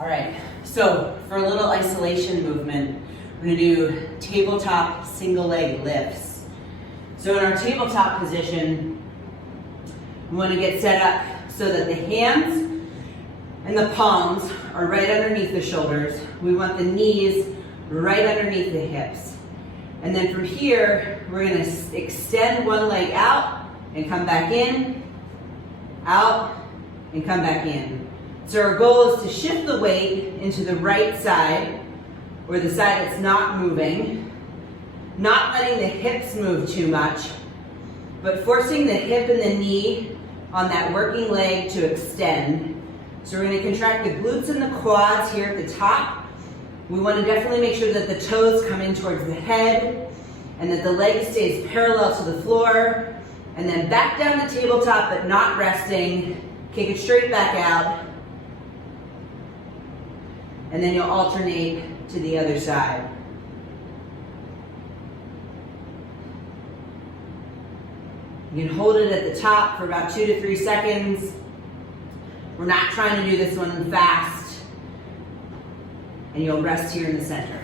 All right, so for a little isolation movement, we're gonna do tabletop single leg lifts. So in our tabletop position, we wanna get set up so that the hands and the palms are right underneath the shoulders. We want the knees right underneath the hips. And then from here, we're gonna extend one leg out and come back in, out, and come back in. So our goal is to shift the weight into the right side, or the side that's not moving, not letting the hips move too much, but forcing the hip and the knee on that working leg to extend. So we're gonna contract the glutes and the quads here at the top. We wanna definitely make sure that the toes come in towards the head and that the leg stays parallel to the floor, and then back down to tabletop but not resting. Kick it straight back out. And then you'll alternate to the other side. You can hold it at the top for about 2 to 3 seconds. We're not trying to do this one fast. And you'll rest here in the center.